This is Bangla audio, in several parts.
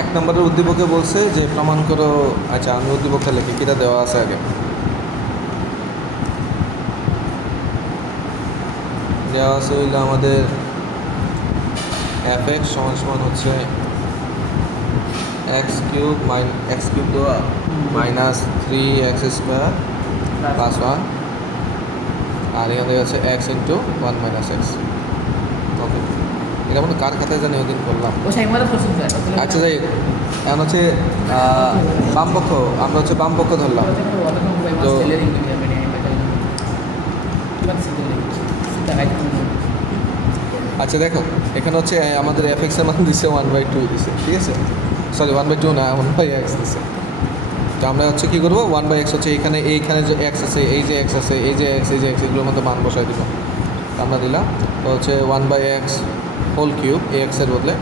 এক নম্বরের উদ্দীপকে বলছে যে প্রমাণ করো। আচ্ছা, আমি উদ্দীপকটা লিখি, কিটা দেওয়া আছে আগে। দেওয়া আছে হইলো আমাদের এফ এক্স সমান সমান হচ্ছে এক্স কিউব দেওয়া মাইনাস 3x² প্লাস 1, আর এখানে হচ্ছে এক্স ইন্টু 1 মাইনাস এক্স। ওকে, এটা মানে কার খাতায় জানি ওদিন করলাম। আচ্ছা যাই, এখন হচ্ছে বামপক্ষ, আমরা হচ্ছে বামপক্ষ ধরলাম। তো আচ্ছা দেখো, এখানে হচ্ছে আমাদের এফ এক্সের মান দিচ্ছে 1/2 দিচ্ছে, ঠিক আছে? সরি 1/2 না, 1/x দিচ্ছে। তো আমরা হচ্ছে কী করবো, 1/x হচ্ছে এইখানে যে এক্স আছে, এই যে এক্স আছে, এই যে এক্স এগুলোর মধ্যে মান বসাই দিব। আমরা দিলাম তো হচ্ছে 1/x হোল কিউব এই এক্সের বদলে,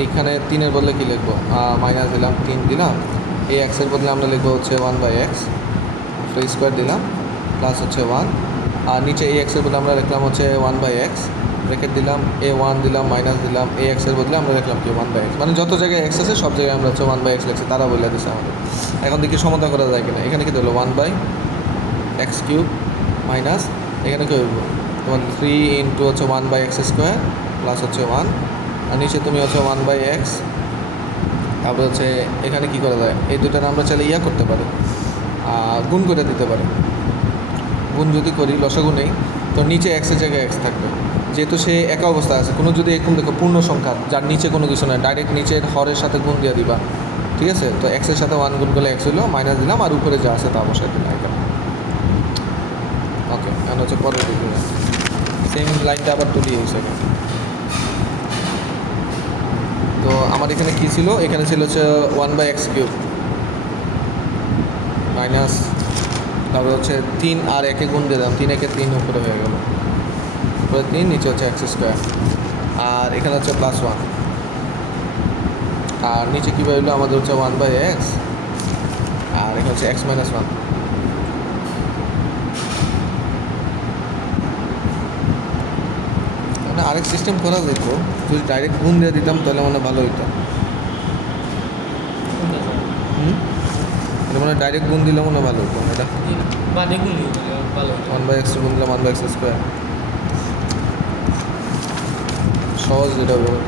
এইখানে 3-এর বদলে কী লিখবো, মাইনাস দিলাম, 3 দিলাম। এই এক্সের বদলে আমরা লিখবো হচ্ছে 1/x স্কোয়ার দিলাম প্লাস হচ্ছে 1, আর নিচে এই এক্সের বদলে আমরা লিখলাম হচ্ছে 1/x ব্র্যাকেট দিলাম, a1 দিলাম, মাইনাস দিলাম, এই এক্সের বদলে আমরা লিখলাম কি 1/x। মানে যত জায়গায় এক্স আছে সব জায়গায় আমরা হচ্ছে 1/x লিখছি, তারা বলে দিচ্ছে আমাদের। এখন দেখি সমাধান করা যায় কিনা। এখানে কী দিলো 1/x³ মাইনাস এখানে কী হইব তোমার 3 ইন্টু হচ্ছে 1/x² প্লাস হচ্ছে 1, আর নিচে তুমি হচ্ছে 1/x। তারপরে হচ্ছে এখানে কী করা যায়, এই দুটার আমরা চাইলে করতে পারি, গুণ করে দিতে পারি। গুণ যদি করি, লসাগু নেই, তো নিচে এক্সের জায়গায় এক্স থাকবে, যেহেতু সে একা অবস্থা আছে। কোনো যদি এরকম দেখো পূর্ণ সংখ্যা যার নিচে কোনো কিছু নয়, ডাইরেক্ট নিচের হরের সাথে গুণ দিয়ে দিবা, ঠিক আছে? তো এক্সের সাথে 1 গুণ করলে এক্স হলো, মাইনাস দিলাম, আর উপরে যা আছে তা বসাই দিলাম এখানে। ওকে, এখন হচ্ছে পরের দিকে সেম লাইনটা আবার তুলি হয়েছে এখানে। তো আমার এখানে কী ছিল, এখানে ছিল হচ্ছে 1/x³ মাইনাস, তারপরে হচ্ছে 3 আর 1-এ গুণ দিয়ে দিলাম, 3 একে 3 উপরে হয়ে গেল, উপরে 3, নিচে হচ্ছে x², আর এখানে হচ্ছে প্লাস 1, আর নিচে কী পাইলো আমাদের হচ্ছে 1/x, আর এখানে হচ্ছে x মাইনাস 1। মানে আরেক সিস্টেম করা যেত, যদি ডাইরেক্ট গুণ দিয়ে দিতাম তাহলে মানে ভালো হইতো। এটা মানে ডাইরেক্ট গুণ দিলে মনে ভালো হতো। এটা 1/x গুণ দিলাম 1/x², সহজ যেটা বলো,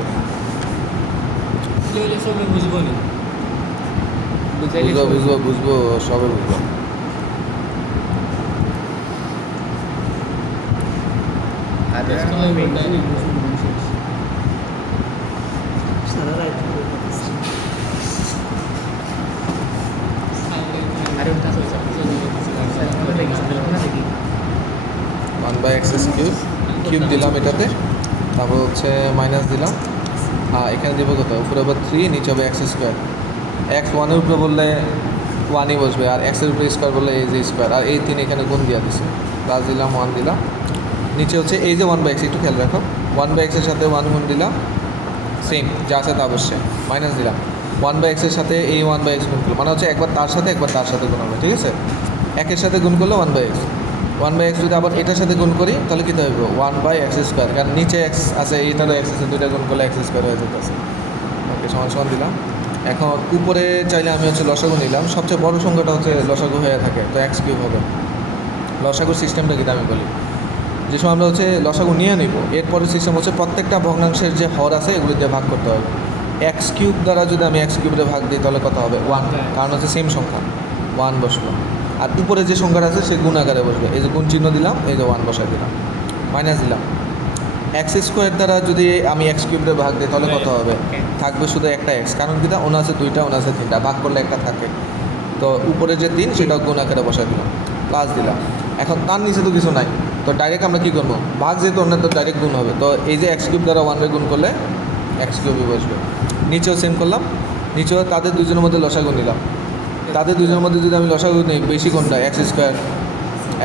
বুঝবো সবে বুঝবো। ওয়ান বাই এক্স কিউব দিলাম এটাতে, তারপর হচ্ছে মাইনাস দিলাম, এখানে দেবো কত, উপরে আবার 3, নিচে হবে x²। x 1-এর উপরে বললে 1ই বসবে, আর এক্সের উপরে স্কোয়ার বললে এই যে স্কোয়ার, আর এই 3 এখানে গুণ দিয়ে দিচ্ছে, প্লাস দিলাম 1 দিলাম। নিচে হচ্ছে এই যে 1/x, একটু খেয়াল রাখো, 1/x-এর সাথে 1 গুণ দিলাম, সেম যা আছে তা অবশ্যই, মাইনাস দিলাম 1/x-এর সাথে এই 1/x গুণ করলো, মানে হচ্ছে একবার তার সাথে গুণ হবে, ঠিক আছে? 1-এর সাথে গুণ করলো 1/x যদি আবার এটার সাথে গুণ করি তাহলে কী হবে 1/x², কারণ নিচে এক্স আছে, এইটারও এক্স আছে, দুইটা গুণ করলে x² হয়ে যেতেছে। ওকে, সমান দিলাম। এখন উপরে চাইলে আমি হচ্ছে লসাগু নিলাম, সবচেয়ে বড় সংখ্যাটা হচ্ছে লসাগু হয়ে থাকে, তো x³ হবে। লসাগুর সিস্টেমটা কিন্তু আমি বলি, যে সময় আমরা হচ্ছে লসাগু নিয়ে নিব, এরপরের সিস্টেম হচ্ছে প্রত্যেকটা ভগ্নাংশের যে হর আছে এগুলি দিয়ে ভাগ করতে হবে। x³ দ্বারা যদি আমি x³ ভাগ দিই তাহলে কত হবে 1, কারণ হচ্ছে সেম সংখ্যা, 1 বসলো। আর উপরে যে সংখ্যাটা আছে সে গুণ আকারে বসবে, এই যে গুণ চিহ্ন দিলাম, এই যে 1 বসাই দিলাম, মাইনাস দিলাম। x² দ্বারা যদি আমি x³ ভাগ দিই তাহলে কত হবে, থাকবে শুধু একটা x, কারণ কি ওনা আছে 2টা, ওনা আছে 3টা, ভাগ করলে একটা থাকে। তো উপরে যে 3 সেটাও গুণ আকারে বসাই দিলাম, প্লাস দিলাম। এখন তার নিচে তো কিছু নাই, তো ডাইরেক্ট আমরা কী করবো, ভাগ যেহেতু অন্য, তো ডাইরেক্ট গুণ হবে, তো এই যে x³ দ্বারা 1 গুণ করলে x³ বসবে। নিচেও সেম করলাম, নিচেও তাদের দুজনের মধ্যে লসাগু নিলাম, তাদের দুজনের মধ্যে যদি আমি লসাগু নিই, বেশি কোনটা x²,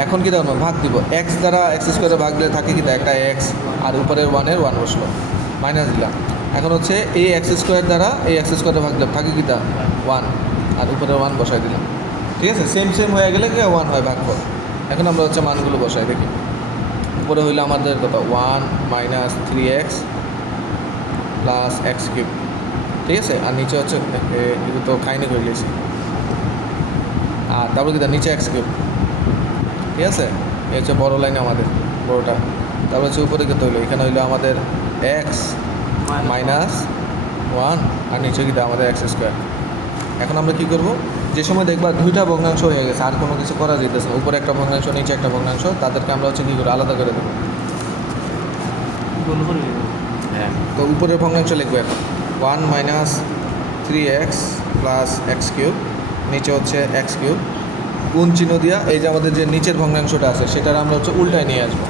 এখন কী দেবো ভাগ দিব, x দ্বারা x² ভাগ দিলে থাকে কি একটা x, আর উপরের 1-এর 1 বসলো, মাইনাস দিলাম। এখন হচ্ছে এই x² দ্বারা এই x² ভাগ দিলাম, থাকে কি 1, আর উপরের 1 বসাই দিলাম, ঠিক আছে? সেম হয়ে গেলে কি 1 হয় ভাগ কর। এখন আমরা হচ্ছে মানগুলো বসাই দেখি। উপরে হইলো আমাদের কত 1 - 3x প্লাস x³ ঠিক আছে। আর নিচে হচ্ছে এগুলো তো খাইনি হয়ে গেছে। আর তারপর কি নিচে এক্স কিউব, ঠিক আছে। এই হচ্ছে বড়ো লাইন আমাদের বড়োটা। তারপর হচ্ছে উপরে কত হইলো, এখানে হইলো আমাদের এক্স মাইনাস ওয়ান, আর নিচে কি আমাদের এক্স স্কোয়ার। এখন আমরা কী করবো, যে সময় দেখবা দুইটা ভগ্নাংশ হয়ে গেছে আর কোনো কিছু করা যেতেছে না, উপরে একটা ভগ্নাংশ নিচে একটা ভগ্নাংশ, তাদেরকে আমরা হচ্ছে কী করে আলাদা করে দেবো। হ্যাঁ, তো উপরের ভগ্নাংশ লিখবো এখন 1 minus 3x plus x cube, নিচে হচ্ছে এক্স কিউব, গুণ চিহ্ন দিয়া এই যে আমাদের যে নিচের ভগ্নাংশটা আছে সেটার আমরা হচ্ছে উল্টায় নিয়ে আসবো।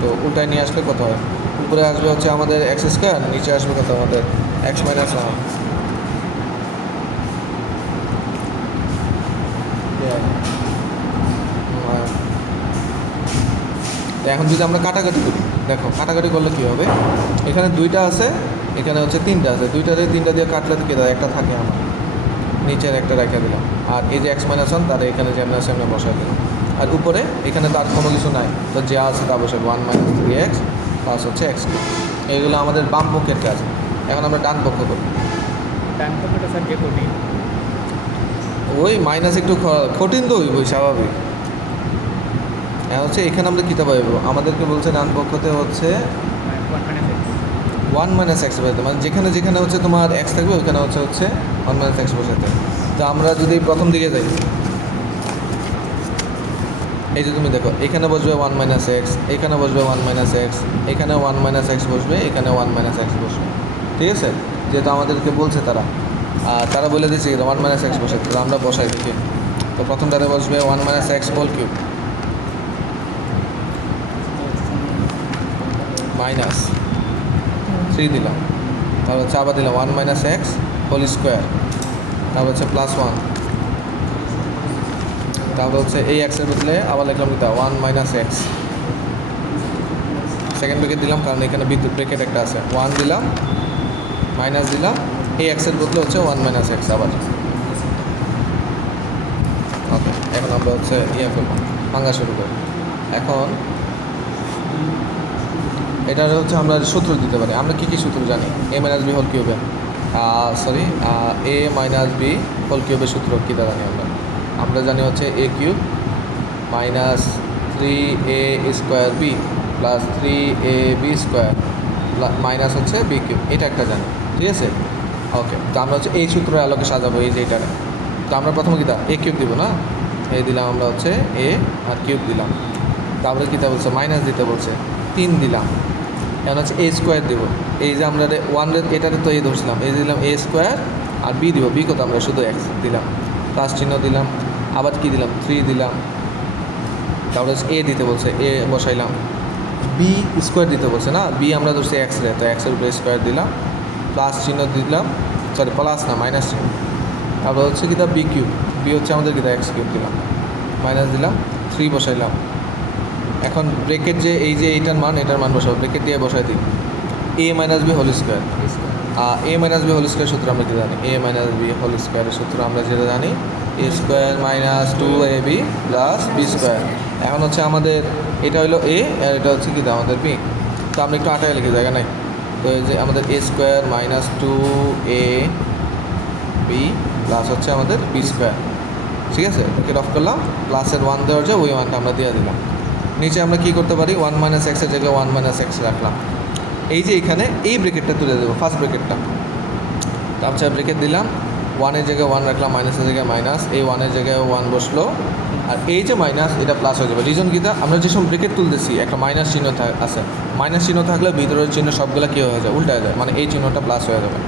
তো উল্টায় নিয়ে আসলে কত হয়, উপরে আসবে হচ্ছে আমাদের এক্স স্কোয়ার, নিচে আসবে কত আমাদের এক্স মাইনাস ওয়ান। এখন যদি আমরা কাটাকাটি করি, দেখো কাটাকাটি করলে কী হবে, এখানে দুইটা আছে, এখানে হচ্ছে তিনটা আছে, তিনটা দিয়ে কাটলে কি দেয়, একটা থাকে আমার, নিচের একটা রেখে দিলাম। আর এই যে এক্স মাইনাস ওয়ান তার এখানে যেমন সামনে বসাই দিলাম। আর উপরে এখানে তার কোনো কিছু নাই, তো যা আছে তা বসে 1 মাইনাস 3x প্লাস হচ্ছে এক্স কিউব। এইগুলো আমাদের বাম পক্ষের কাজ। এখন আমরা ডান পক্ষ করি। ডান পক্ষটা স্যার যে কঠিন, ওই মাইনাস একটু কঠিন তো ওই স্বাভাবিক। এখন হচ্ছে এখানে আমরা কীটা পাইব, আমাদেরকে বলছে ডান পক্ষতে হচ্ছে 1 মাইনাস এক্স বসাতে, মানে যেখানে যেখানে হচ্ছে তোমার এক্স থাকবে ওইখানে হচ্ছে 1 মাইনাস এক্স বসাতে। তো আমরা যদি প্রথম দিকে যাই, এই যে তুমি দেখো এখানে বসবে 1 মাইনাস এক্স, এখানে বসবে 1 মাইনাস এক্স, এখানে 1 মাইনাস এক্স বসবে, এখানে 1 মাইনাস এক্স বসবে, ঠিক আছে। যেহেতু আমাদেরকে বলছে তারা বলে দিয়েছে 1 মাইনাস এক্স বসাতে, তো আমরা বসাই দেখি। তো প্রথমটাতে বসবে 1 minus x whole cube minus 3 দিলাম, তারপর হচ্ছে আবার দিলাম 1 মাইনাস এক্স হোল স্কোয়ার, তারপর হচ্ছে প্লাস 1, তারপর হচ্ছে এই এক্সের বদলে আবার লিখলাম দিতে 1 মাইনাস এক্স, সেকেন্ড ব্রেকেট দিলাম কারণ এখানে বিদ্যুৎ ব্রেকেট একটা আছে, 1 দিলাম মাইনাস দিলাম, এই এক্সের বদলে হচ্ছে 1 মাইনাস এক্স আবার। ওকে, এখন আমরা হচ্ছে করবো, ভাঙা শুরু করব। এখন এটার হচ্ছে আমরা সূত্র দিতে পারি। আমরা কী কী সূত্র জানি, এ মাইনাস বি হোল কিউবে, এ মাইনাস বি হোল কিউবের সূত্র কী জানি আমরা জানি হচ্ছে a cube minus 3a square b plus 3ab square minus হচ্ছে বি কিউব, এটা একটা জানি, ঠিক আছে। ওকে, তো আমরা হচ্ছে এই সূত্রের আলোকে সাজাবো এই যে এটারে। তো আমরা প্রথমে কী এ কিউব দিব না, এই দিলাম আমরা হচ্ছে এ আর কিউব দিলাম, তারপরে কী বলছে মাইনাস দিতে বলছে 3 দিলাম, এখন হচ্ছে এ স্কোয়ার দেবো, এই যে আমরা 1 এটাতে তো এ ধরছিলাম, এই দিলাম এ স্কোয়ার, আর বি দিব, বি কত আমরা শুধু এক্স দিলাম, প্লাস চিহ্ন দিলাম, আবার কি দিলাম 3 দিলাম, তারপরে এ দিতে বলছে এ বসাইলাম, বি স্কোয়ার দিতে বলছে না, বি আমরা ধরছি এক্স রে, তো এক্সের উপরে স্কোয়ার দিলাম, প্লাস চিহ্ন দিলাম, সরি প্লাস না মাইনাস চিহ্ন, তারপর হচ্ছে কি বি কিউব, বি হচ্ছে আমাদের কি এক্স কিউব দিলাম, মাইনাস দিলাম 3 বসাইলাম। এখন ব্রেকেট যে এই যে এটার মান বসাবো, ব্রেকেট দিয়ে বসাই দিই এ মাইনাস বি হোল স্কোয়ার, এ মাইনাস বি হোল স্কোয়ার সূত্র আমরা যেটা জানি, এ মাইনাস বি হোল স্কোয়ারের সূত্র আমরা যেটা জানি a square minus 2ab plus b square. এখন হচ্ছে আমাদের এটা হলো এ আর এটা হচ্ছে কি আমাদের বি, তো আমরা একটু আটায় লিখে জায়গা নাই, তো এই যে আমাদের এ স্কোয়ার মাইনাস 2ab প্লাস হচ্ছে আমাদের বি স্কোয়ার, ঠিক আছে। ওকে অফ করলাম, প্লাসের 1 দেওয়ার যে ওই 1টা আমরা দিয়ে দিলাম। নিচে আমরা কী করতে পারি, 1 মাইনাস এক্সের জায়গায় 1 মাইনাস এক্স রাখলাম, এই যে এখানে এই ব্রেকেটটা তুলে দেবো, ফার্স্ট ব্রেকেটটা, তারপর ব্রেকেট দিলাম, 1-এর জায়গায় 1 রাখলাম, মাইনাসের জায়গায় মাইনাস, এই 1-এর জায়গায় 1 বসলো, আর এই যে মাইনাস এটা প্লাস হয়ে যাবে। রিজন কিটা, আমরা যে সময় ব্রেকেট তুলতেছি একটা মাইনাস চিহ্ন আছে, মাইনাস চিহ্ন থাকলে ভিতরের চিহ্ন সবগুলো কী হয়ে যায়, উল্টা হয়ে যায়, মানে এই চিহ্নটা প্লাস হয়ে যাবে।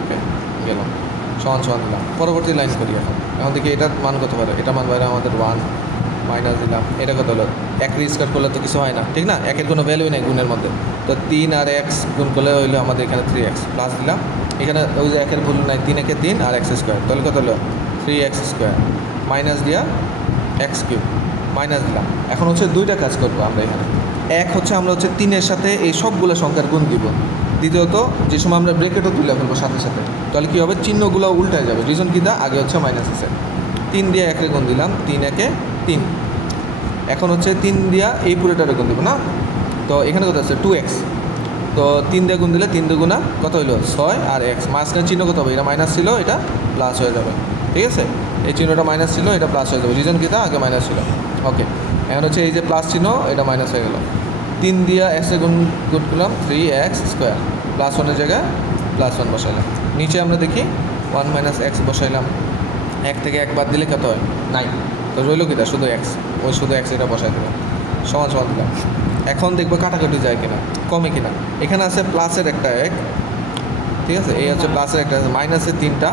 ওকে, গেলাম, সমান দিলাম, পরবর্তী লাইন করি। এখন দেখি এটার মান কত পারে, এটা মান বাইরে আমাদের 1 মাইনাস দিলাম, এটা কত হলো 1 স্কোয়ার করলে তো কিছু হয় না, ঠিক না, 1-এর কোনো ভ্যালুই নেই গুণের মধ্যে, তো 3 আর এক্স গুণ করলে হইলো আমাদের এখানে 3x প্লাস দিলাম, এখানে ওই যে 1-এর ভ্যালু নাই, 3 একে 3 আর এক্স স্কোয়ার, তাহলে কত হলো 3x স্কোয়ার মাইনাস দিয়া এক্স কিউব মাইনাস দিলাম। এখন হচ্ছে দুইটা কাজ করবো আমরা এখানে, এক হচ্ছে আমরা হচ্ছে 3-এর সাথে এই সবগুলো সংখ্যার গুণ দিব, দ্বিতীয়ত যে সময় আমরা ব্রেকেটও তুলে ফেলবো সাথে সাথে, তাহলে কী হবে চিহ্নগুলো উল্টে যাবে। রিজন কী আগে হচ্ছে মাইনাস আছে, 3 দিয়ে 1-এর গুণ দিলাম, 3 একে 3, এখন হচ্ছে 3 দিয়া এই পুরোটারে গুণ দিব না, তো এখানে কত আছে 2x, তো 3 দিয়ে গুণ দিলে 3 দুগুণা কত হইলো 6 আর এক্স, মাঝখানে চিহ্ন কত হবে, এটা মাইনাস ছিল এটা প্লাস হয়ে যাবে, ঠিক আছে। এই চিহ্নটা মাইনাস ছিল, এটা প্লাস হয়ে যাবে, রিজন কি তা আগে মাইনাস ছিল। ওকে, এখন হচ্ছে এই যে প্লাস চিহ্ন এটা মাইনাস হয়ে গেল, 3 দিয়ে এক্সে গুণ করলাম 3x², প্লাস 1-এর জায়গায় প্লাস 1 বসাইলাম। নিচে আমরা দেখি 1 মাইনাস এক্স বসাইলাম, 1 থেকে 1 বাদ দিলে কত হয় 9, তো রইল কিটা শুধু এক্স, ওই শুধু এক্স এটা বসাই দিলাম, সমান সমান দিলাম। এখন দেখবো কাটাকাটি যায় কিনা, কমে কিনা। এখানে আছে প্লাসের একটা 1, ঠিক আছে, এই হচ্ছে প্লাসের একটা, মাইনাসের 3টা,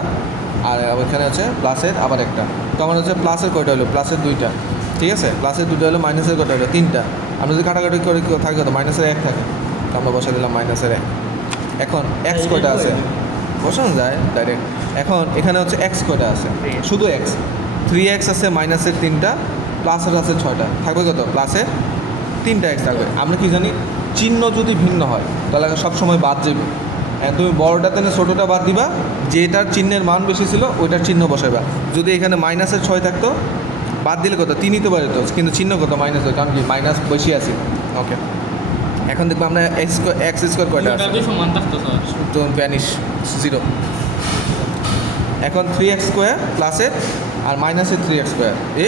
আর ওইখানে হচ্ছে প্লাসের আবার একটা। তো আমার হচ্ছে প্লাসের কয়টা হলো, প্লাসের 2টা, ঠিক আছে, প্লাসের 2টা হলো, মাইনাসের কয়টা হলো 3টা। আমরা যদি কাটাকাটি করে থাকে কত, মাইনাসের 1 থাকে, তো আমরা বসাই দিলাম মাইনাসের 1। এখন এক্স কয়টা আছে বসানো যায় ডাইরেক্ট। এখন এখানে হচ্ছে এক্স কয়টা আছে, শুধু এক্স, 3x আছে, মাইনাসের 3টা, প্লাসের আছে 6টা, থাকবে কত, প্লাসের 3টা এক্স থাকবে। আমরা কি জানি, চিহ্ন যদি ভিন্ন হয় তাহলে সবসময় বাদ যাবে। তুমি বড়টাতে না ছোটোটা বাদ দিবা, যেটার চিহ্নের মান বেশি ছিল ওইটার চিহ্ন বসাইবা। যদি এখানে মাইনাসের 6 থাকতো, বাদ দিলে কত, 3ই তো বাড়িত, কিন্তু চিহ্ন কত মাইনাস হয়, কারণ কি মাইনাস বেশি আছে। ওকে, এখন দেখবো আমরা x² কয়টা আছে, তো ভ্যানিশ 0। এখন 3x² প্লাসের আর মাইনাসের 3x², এ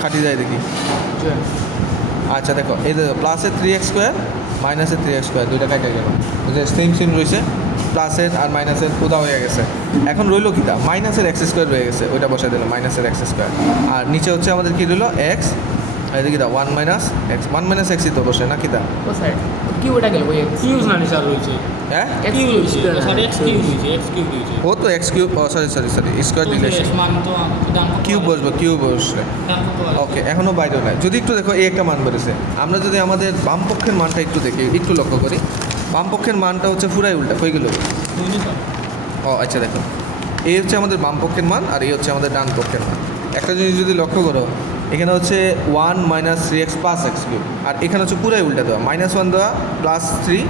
খাটি যায় দেখি। আচ্ছা দেখো, এই দেখো প্লাসের 3x² মাইনাসের 3x², দুইটা কাটা গেল, যে সেম রয়েছে, প্লাসের আর মাইনাসের উদা হয়ে গেছে। এখন রইলো কিটা, মাইনাসের x² রয়ে গেছে, ওইটা বসাই দিলাম মাইনাসের x²। আর নিচে হচ্ছে আমাদের কী রইলো এক্স, এদিকে কিটা 1 মাইনাস এক্স, 1 মাইনাস এক্সই তো বসে না কিটা, ও স্যার কি ওটা গেল ওই কিউজ না নিশা রয়েছে, হ্যাঁ কি রয়েছে স্যার, এক্স কিউজ রয়েছে, এক্স কিউজ রয়েছে, ও তো x কিউব, সরি স্কোয়ার দিলে মান তো দাম কিউব বসবে, কিউব বসবে। ওকে, এখনও বাইরেও নাই। যদি একটু দেখো এই একটা মান বেড়েছে, আমরা যদি আমাদের বাম পক্ষের মানটা একটু দেখি, একটু লক্ষ্য করি, বাম পক্ষের মানটা হচ্ছে পুরাই উল্টা হয়ে গেল। ও আচ্ছা দেখো, এই হচ্ছে আমাদের বাম পক্ষের মান আর এই হচ্ছে আমাদের ডান পক্ষের মান। একটা জিনিস যদি লক্ষ্য করো, এখানে হচ্ছে 1 minus 3x plus x cube, আর এখানে হচ্ছে পুরাই উল্টা দেওয়া, -1 দেওয়া প্লাস 3,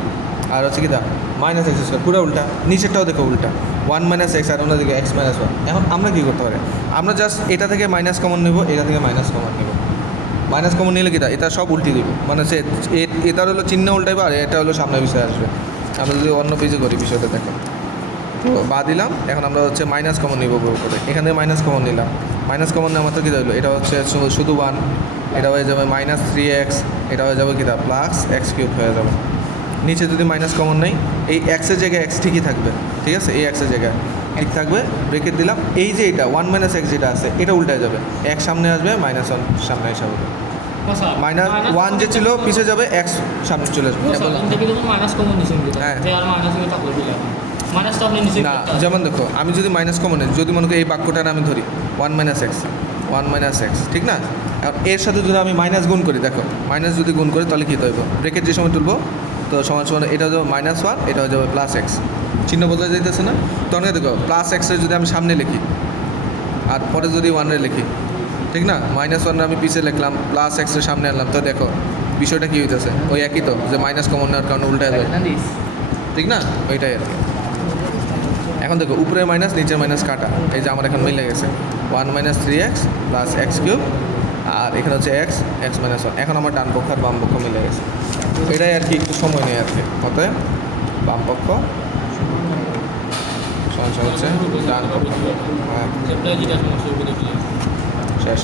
আর হচ্ছে কি দেওয়া মাইনাস এক্স স্কোয়ার, পুরো উল্টা। নিচেরটাও দেখো উল্টা, 1 মাইনাস এক্স আর অন্যদিকে x মাইনাস 1। এখন আমরা কী করতে পারি, আমরা জাস্ট এটা থেকে মাইনাস কমন নেব, এটা থেকে মাইনাস কমন নেব। মাইনাস কমন নিলে কিটা, এটা সব উল্টে দেবো, মানে সে এটার হলো চিহ্ন উল্টাইবে আর এটা হলো সামনের বিষয়ে আসবে। আমরা যদি অন্য পেজে করি বিষয়টা দেখো, তো বা দিলাম। এখন আমরা হচ্ছে মাইনাস কমন নিব করে, এখান থেকে মাইনাস কমন নিলাম, মাইনাস কমন নেওয়া মাত্র কী হলো, এটা হচ্ছে শুধু 1, এটা হয়ে যাবে মাইনাস 3x, এটা হয়ে যাবে কিটা প্লাস x³ হয়ে যাবে। নিচে যদি মাইনাস কমন নেই, এই এক্সের জায়গায় এক্স ঠিকই থাকবে, ঠিক আছে, এই এক্সের জায়গায় ঠিক থাকবে, ব্রেকেট দিলাম। এই যে এটা 1 মাইনাস এক্স যেটা আছে এটা উল্টে যাবে, এক সামনে আসবে, -1 সামনে এসে হবে, -1 যে ছিল পিছে যাবে, এক্স সামনে চলে আসবে। মাইনাস কমন নিছেন, হ্যাঁ, আর মাইনাস কি থাকবে মাইনাস তো আপনি নিচে না, যেমন দেখো আমি যদি মাইনাস কমন নিই, যদি মনে করি এই বাক্যটার আমি ধরি 1 মাইনাস এক্স, ঠিক না, আর এর সাথে যদি আমি মাইনাস গুণ করি, দেখো মাইনাস যদি গুণ করি তাহলে কী হইব, ব্রেকেট যে সময় তুলবো, তো সমান সমান এটা হয়ে যাবে -1, এটা হয়ে যাবে প্লাস এক্স, চিহ্ন বদলে যাইতেছে না। তখন দেখো প্লাস এক্সের যদি আমি সামনে লিখি আর পরে যদি 1 লিখি, ঠিক না, -1 আমি পিছে লিখলাম, প্লাস এক্সের সামনে আনলাম, তো দেখো বিষয়টা কী হইতেছে, ওই একই তো, যে মাইনাস কমন নেওয়ার কারণে উল্টায় যাবে, ঠিক না, ওইটাই আর কি। এখন দেখো উপরে মাইনাস নিচে মাইনাস কাটা, এই যে আমার এখন মিলে গেছে 1 মাইনাস 3x প্লাস x³ আর এখানে হচ্ছে x মাইনাস 1। এখন আমার ডান পক্ষ আর বাম পক্ষ মিলে গেছে, এটাই আর কি, একটু সময় নেই আর কি। অতএব বাম পক্ষ হচ্ছে ডান পক্ষ, হ্যাঁ শেষ।